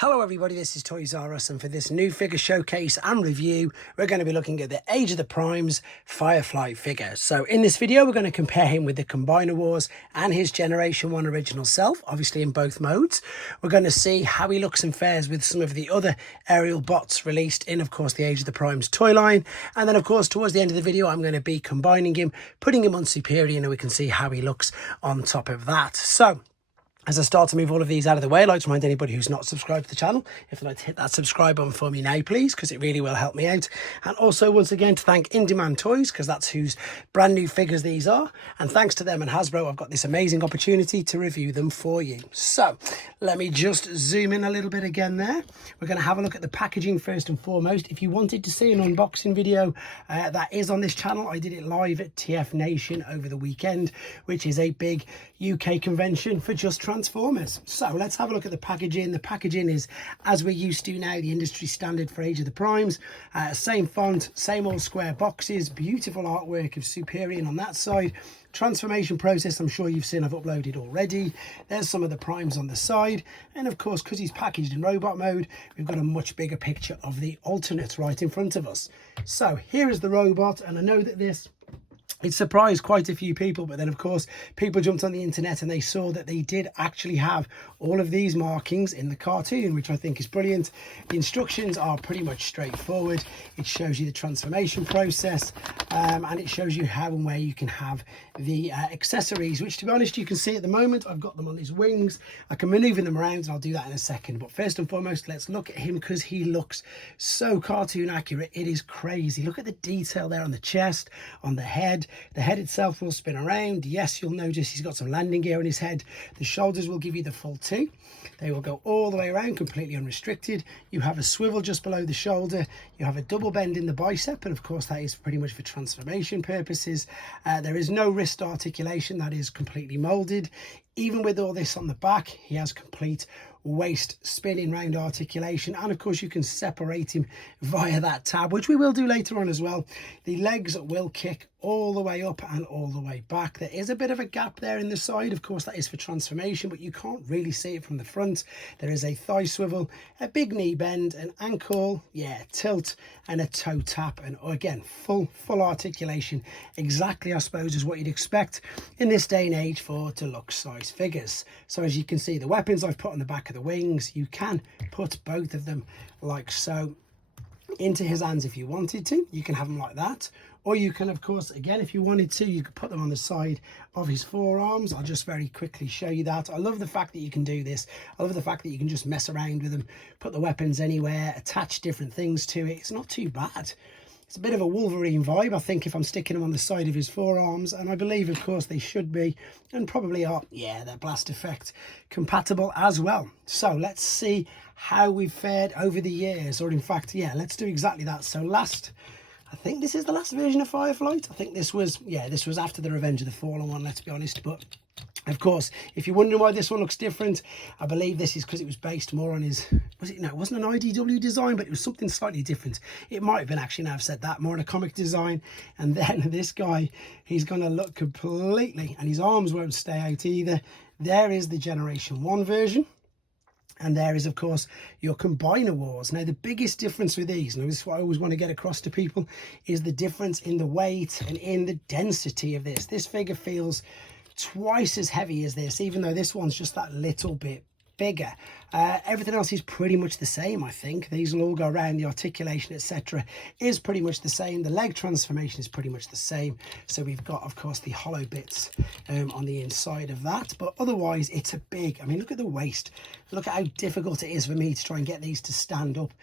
Hello everybody, this is Toys R Us, and for this new figure showcase and review, we're going to be looking at the Age of the Primes Fireflight figure. So in this video, we're going to compare him with the Combiner Wars and his Generation 1 original self, obviously in both modes. We're going to see how he looks and fares with some of the other Aerialbots released in, of course, the Age of the Primes toy line. And then, of course, towards the end of the video, I'm going to be combining him, putting him on Superion, and we can see how he looks on top of that. So as I start to move all of these out of the way, I'd like to remind anybody who's not subscribed to the channel, if they'd like to hit that subscribe button for me now, please, because it really will help me out. And also, once again, to thank Indemand Toys, because that's whose brand new figures these are. And thanks to them and Hasbro, I've got this amazing opportunity to review them for you. So let me just zoom in a little bit again there. We're going to have a look at the packaging first and foremost. If you wanted to see an unboxing video, that is on this channel. I did it live at TF Nation over the weekend, which is a big UK convention for just Transformers. So let's have a look at the packaging. The packaging is, as we're used to now, the industry standard for Age of the Primes. Same font, same old square boxes, beautiful artwork of Superion on that side. Transformation process, I'm sure you've seen I've uploaded already. There's some of the primes on the side, and of course, because he's packaged in robot mode, we've got a much bigger picture of the alternate right in front of us. So here is the robot, and I know that it surprised quite a few people, but then of course people jumped on the internet and they saw that they did actually have all of these markings in the cartoon, which I think is brilliant. The instructions are pretty much straightforward. It shows you the transformation process, and it shows you how and where you can have the accessories, which, to be honest, you can see at the moment I've got them on his wings. I can maneuver them around, and I'll do that in a second. But first and foremost, let's look at him, because he looks so cartoon accurate. It is crazy. Look at the detail there on the chest, on the head. The head itself will spin around. Yes, you'll notice he's got some landing gear on his head. The shoulders will give you the full two. They will go all the way around, completely unrestricted. You have a swivel just below the shoulder. You have a double bend in the bicep, and of course that is pretty much for transformation purposes. There is no wrist articulation. That is completely molded. Even with all this on the back, he has complete waist spinning round articulation, and of course you can separate him via that tab, which we will do later on as well. The legs will kick all the way up and all the way back. There is a bit of a gap there in the side, of course that is for transformation, but you can't really see it from the front. There is a thigh swivel, a big knee bend, an ankle, tilt, and a toe tap, and again full articulation, exactly I suppose as what you'd expect in this day and age for deluxe size figures. So as you can see, the weapons I've put on the back of the wings, you can put both of them like so into his hands if you wanted to. You can have them like that, or you can, of course, again, if you wanted to, you could put them on the side of his forearms. I'll just very quickly show you that. I love the fact that you can do this. I love the fact that you can just mess around with them, put the weapons anywhere, attach different things to it. It's not too bad. It's a bit of a Wolverine vibe, I think, if I'm sticking them on the side of his forearms, and I believe, of course, they should be, and probably are, they're blast effect compatible as well. So let's see how we've fared over the years, or in fact, let's do exactly that. So I think this is the last version of Fireflight. I think this was after the Revenge of the Fallen one, let's be honest. But of course, if you're wondering why this one looks different, I believe this is because it was based more on his, it wasn't an IDW design, but it was something slightly different. It might have been, actually, now I've said that, more on a comic design. And then this guy, he's going to look completely, and his arms won't stay out either. There is the Generation 1 version. And there is, of course, your Combiner Wars. Now, the biggest difference with these, and this is what I always want to get across to people, is the difference in the weight and in the density of this. This figure feels twice as heavy as this, even though this one's just that little bit bigger. Everything else is pretty much the same, I think. These will all go around, the articulation, etc. is pretty much the same. The leg transformation is pretty much the same. So we've got, of course, the hollow bits on the inside of that. But otherwise, it's a big, I mean, look at the waist. Look at how difficult it is for me to try and get these to stand up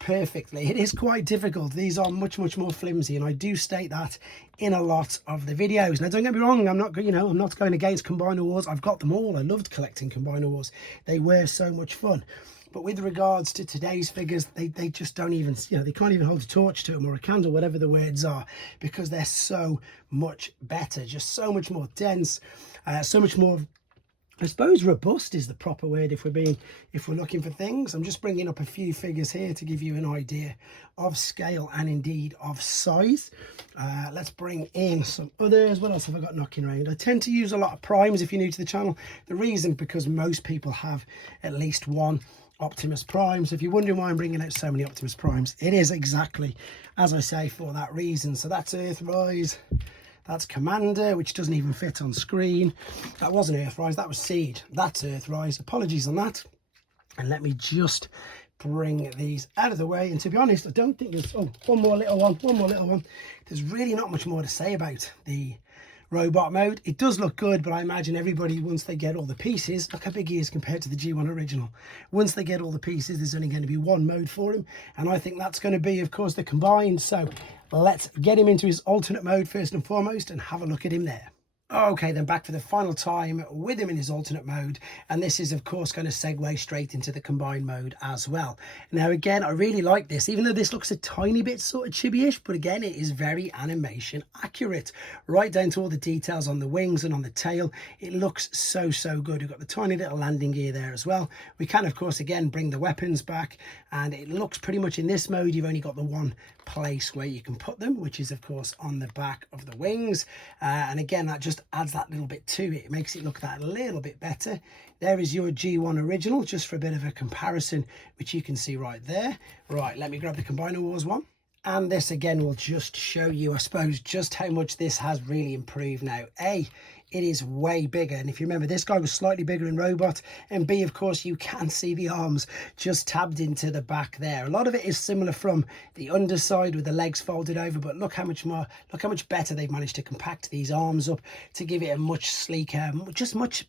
perfectly. It is quite difficult. These are much more flimsy, and I do state that in a lot of the videos. Now, don't get me wrong, I'm not going against Combiner Wars. I've got them all. I loved collecting Combiner Wars. They were so much fun. But with regards to today's figures, they just don't even, they can't even hold a torch to them, or a candle, whatever the words are, because they're so much better, just so much more dense, so much more, I suppose robust is the proper word if we're looking for things. I'm just bringing up a few figures here to give you an idea of scale and indeed of size. Let's bring in some others. What else have I got knocking around? I tend to use a lot of primes if you're new to the channel. The reason, because most people have at least one Optimus Prime. So if you're wondering why I'm bringing out so many Optimus Primes, it is exactly as I say, for that reason. So that's Earthrise, that's Commander, which doesn't even fit on screen. That wasn't Earthrise, that was Seed. That's Earthrise. Apologies on that. And let me just bring these out of the way. And to be honest, I don't think there's one more little one. There's really not much more to say about the robot mode. It does look good, but I imagine everybody, once they get all the pieces, look how big he is compared to the G1 original. Once they get all the pieces, there's only going to be one mode for him, and I think that's going to be, of course, the combined. So let's get him into his alternate mode first and foremost and have a look at him there. Okay, then back for the final time with him in his alternate mode, and this is of course going to segue straight into the combined mode as well. Now again, I really like this, even though this looks a tiny bit sort of chibi-ish, but again it is very animation accurate, right down to all the details on the wings and on the tail. It looks so good. We've got the tiny little landing gear there as well. We can of course again bring the weapons back, and it looks pretty much in this mode you've only got the one place where you can put them, which is of course on the back of the wings, and again that just adds that little bit to it. It makes it look that little bit better. There is your G1 original, just for a bit of a comparison, which you can see right there. Right, let me grab the Combiner Wars one. And this again will just show you, I suppose, just how much this has really improved now. A, it is way bigger, and if you remember, this guy was slightly bigger in Robot, and B, of course, you can see the arms just tabbed into the back there. A lot of it is similar from the underside with the legs folded over, but look how much better they've managed to compact these arms up to give it a much sleeker, just much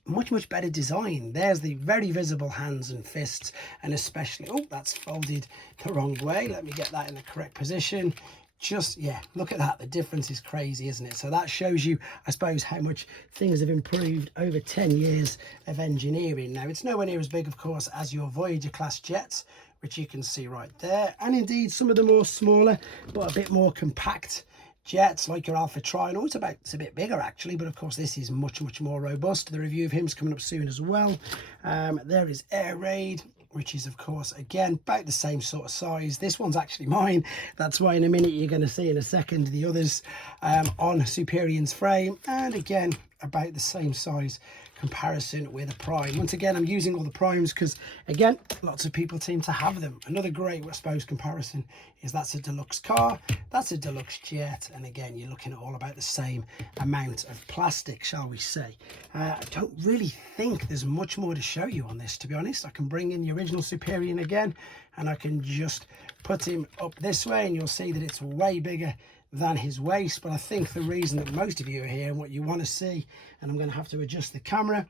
better design. There's the very visible hands and fists, and especially, oh, that's folded the wrong way. Let me get that in the correct position. Just, yeah, look at that. The difference is crazy, isn't it? So that shows you, I suppose, how much things have improved over 10 years of engineering. Now, it's nowhere near as big, of course, as your Voyager class jets, which you can see right there. And indeed, some of the more smaller, but a bit more compact jets, like your Alpha Triangle. It's a bit bigger, actually, but of course, this is much more robust. The review of him is coming up soon as well. There is Air Raid, which is of course again about the same sort of size. This one's actually mine. That's why in a minute you're going to see in a second the others on Superion's frame, and again about the same size comparison with a Prime. Once again, I'm using all the Primes because again lots of people seem to have them. Another great, I suppose, comparison is that's a deluxe car, that's a deluxe jet, and again you're looking at all about the same amount of plastic, shall we say. I don't really think there's much more to show you on this, to be honest. I can bring in the original Superion again, and I can just put him up this way, and you'll see that it's way bigger than his waist. But I think the reason that most of you are here and what you want to see, and I'm going to have to adjust the camera,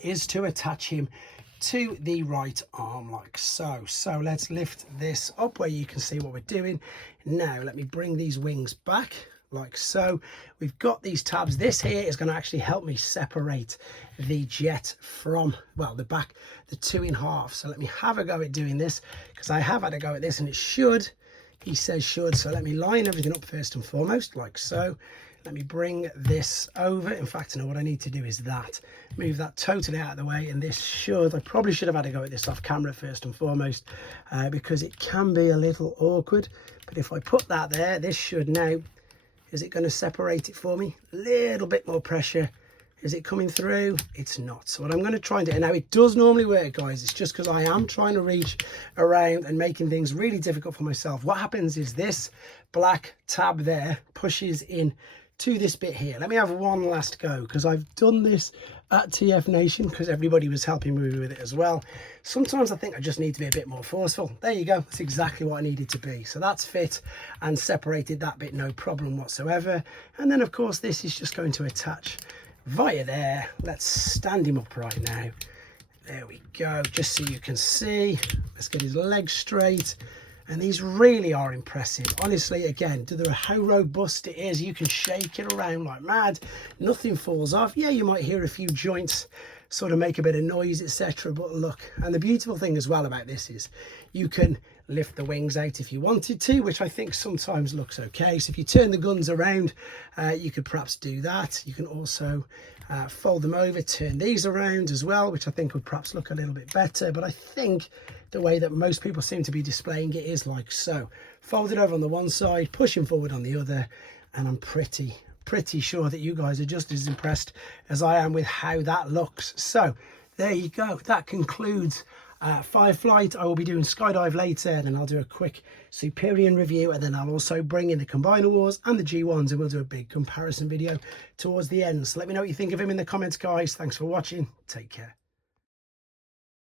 is to attach him to the right arm like so. So let's lift this up where you can see what we're doing. Now let me bring these wings back like so. We've got these tabs. This here is going to actually help me separate the jet from, well, the back, the two in half. So let me have a go at doing this, because I have had a go at this and it should, he says should. So let me line everything up first and foremost like so. Let me bring this over. In fact, no, what I need to do is that. Move that totally out of the way, and this should, I probably should have had to go at this off camera first and foremost, because it can be a little awkward. But if I put that there, this should now, is it going to separate it for me? A little bit more pressure. Is it coming through? It's not. So what I'm going to try and do, now it does normally work, guys, it's just because I am trying to reach around and making things really difficult for myself. What happens is this black tab there pushes in to this bit here. Let me have one last go, because I've done this at TF Nation because everybody was helping me with it as well. Sometimes I think I just need to be a bit more forceful. There you go. That's exactly what I needed to be. So that's fit and separated that bit, no problem whatsoever. And then of course this is just going to attach via there. Let's stand him up right now. There we go, just so you can see. Let's get his legs straight. And these really are impressive. Honestly, again, to how robust it is, you can shake it around like mad. Nothing falls off. Yeah, you might hear a few joints sort of make a bit of noise, etc. But look, and the beautiful thing as well about this is you can lift the wings out if you wanted to, which I think sometimes looks okay. So if you turn the guns around, you could perhaps do that. You can also fold them over, turn these around as well, which I think would perhaps look a little bit better. But I think the way that most people seem to be displaying it is like so. Fold it over on the one side, pushing forward on the other, and I'm pretty sure that you guys are just as impressed as I am with how that looks. So there you go. That concludes Fireflight, I will be doing Skydive later, and then I'll do a quick Superion review, and then I'll also bring in the Combiner Wars and the G1s, and we'll do a big comparison video towards the end. So let me know what you think of him in the comments, guys. Thanks for watching. Take care.